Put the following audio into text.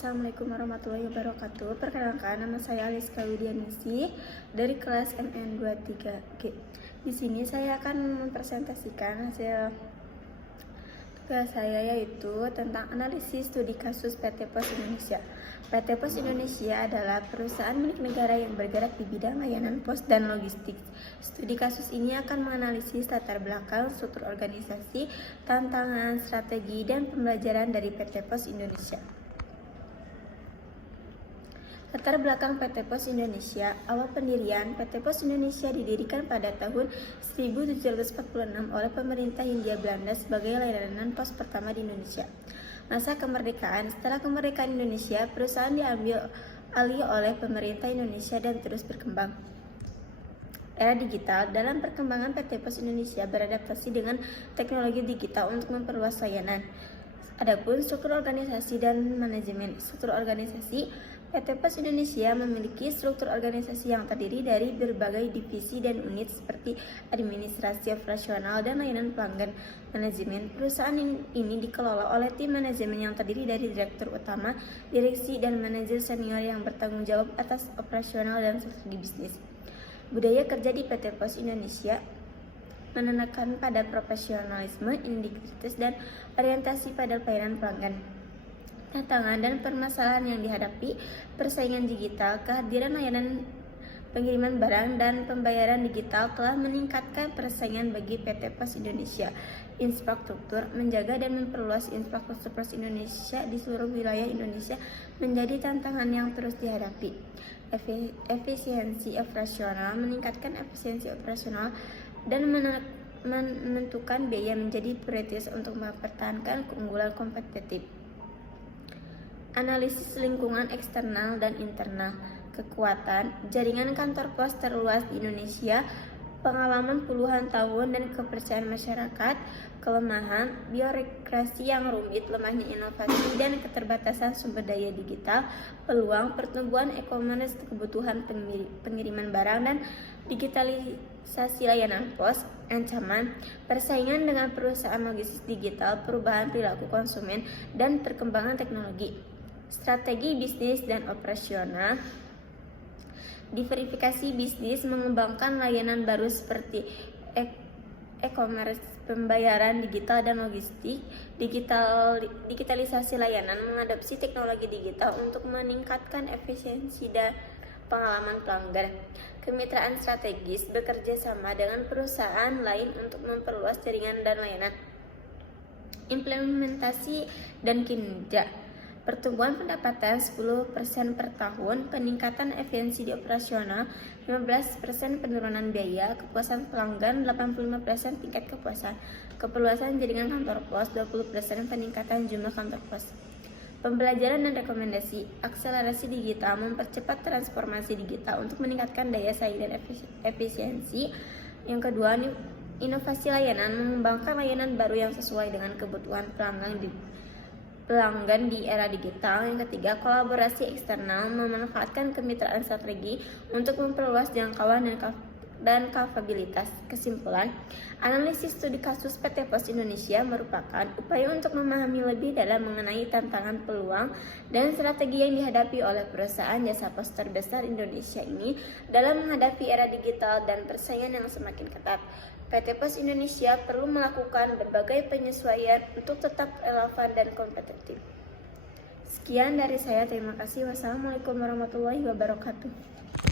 Assalamualaikum warahmatullahi wabarakatuh. Perkenalkan, nama saya Aliska Widianisi dari kelas MN23G. Di sini saya akan mempresentasikan hasil tugas saya, yaitu tentang analisis studi kasus PT Pos Indonesia. PT Pos Indonesia adalah perusahaan milik negara yang bergerak di bidang layanan pos dan logistik. Studi kasus ini akan menganalisis latar belakang, struktur organisasi, tantangan, strategi, dan pembelajaran dari PT Pos Indonesia. Latar belakang PT Pos Indonesia. Awal pendirian PT Pos Indonesia didirikan pada tahun 1746 oleh pemerintah Hindia Belanda sebagai layanan pos pertama di Indonesia. Masa kemerdekaan. Setelah kemerdekaan Indonesia, perusahaan diambil alih oleh pemerintah Indonesia dan terus berkembang. Era digital. Dalam perkembangan, PT Pos Indonesia beradaptasi dengan teknologi digital untuk memperluas layanan. Adapun struktur organisasi dan manajemen. Struktur organisasi. PT Pos Indonesia memiliki struktur organisasi yang terdiri dari berbagai divisi dan unit seperti administrasi, operasional, dan layanan pelanggan. Manajemen. Perusahaan ini dikelola oleh tim manajemen yang terdiri dari direktur utama, direksi, dan manajer senior yang bertanggung jawab atas operasional dan strategi bisnis. Budaya kerja di PT Pos Indonesia menekankan pada profesionalisme, integritas, dan orientasi pada pelayanan pelanggan. Tantangan dan permasalahan yang dihadapi: persaingan digital. Kehadiran layanan pengiriman barang dan pembayaran digital telah meningkatkan persaingan bagi PT Pos Indonesia. Infrastruktur. Menjaga dan memperluas infrastruktur Pos Indonesia di seluruh wilayah Indonesia menjadi tantangan yang terus dihadapi. Efisiensi operasional. Meningkatkan efisiensi operasional dan menentukan biaya menjadi prioritas untuk mempertahankan keunggulan kompetitif. Analisis lingkungan eksternal dan internal. Kekuatan. Jaringan kantor pos terluas di Indonesia, pengalaman puluhan tahun, dan kepercayaan masyarakat. Kelemahan. Birokrasi yang rumit, lemahnya inovasi, dan keterbatasan sumber daya digital. Peluang. Pertumbuhan e-commerce, kebutuhan pengiriman barang, dan digitalisasi layanan pos. Ancaman. Persaingan dengan perusahaan logistik digital, perubahan perilaku konsumen, dan perkembangan teknologi. Strategi bisnis dan operasional. Diversifikasi bisnis, mengembangkan layanan baru seperti e-commerce, pembayaran digital, dan logistik. Digitalisasi layanan, mengadopsi teknologi digital untuk meningkatkan efisiensi dan pengalaman pelanggan. Kemitraan strategis, bekerja sama dengan perusahaan lain untuk memperluas jaringan dan layanan. Implementasi dan kinerja. Pertumbuhan pendapatan 10% per tahun, peningkatan efisiensi di operasional 15%, penurunan biaya, kepuasan pelanggan 85%, tingkat kepuasan, keperluasan jaringan kantor pos 20%, peningkatan jumlah kantor pos. Pembelajaran dan rekomendasi. Akselerasi digital, mempercepat transformasi digital untuk meningkatkan daya saing dan efisiensi. Yang kedua, inovasi layanan, mengembangkan layanan baru yang sesuai dengan kebutuhan pelanggan di era digital. Yang ketiga, kolaborasi eksternal, memanfaatkan kemitraan strategi untuk memperluas jangkauan dan kapabilitas. Kesimpulan, analisis studi kasus PT Pos Indonesia merupakan upaya untuk memahami lebih dalam mengenai tantangan, peluang, dan strategi yang dihadapi oleh perusahaan jasa pos terbesar Indonesia ini dalam menghadapi era digital dan persaingan yang semakin ketat. PT Pos Indonesia perlu melakukan berbagai penyesuaian untuk tetap relevan dan kompetitif. Sekian dari saya, terima kasih. Wassalamualaikum warahmatullahi wabarakatuh.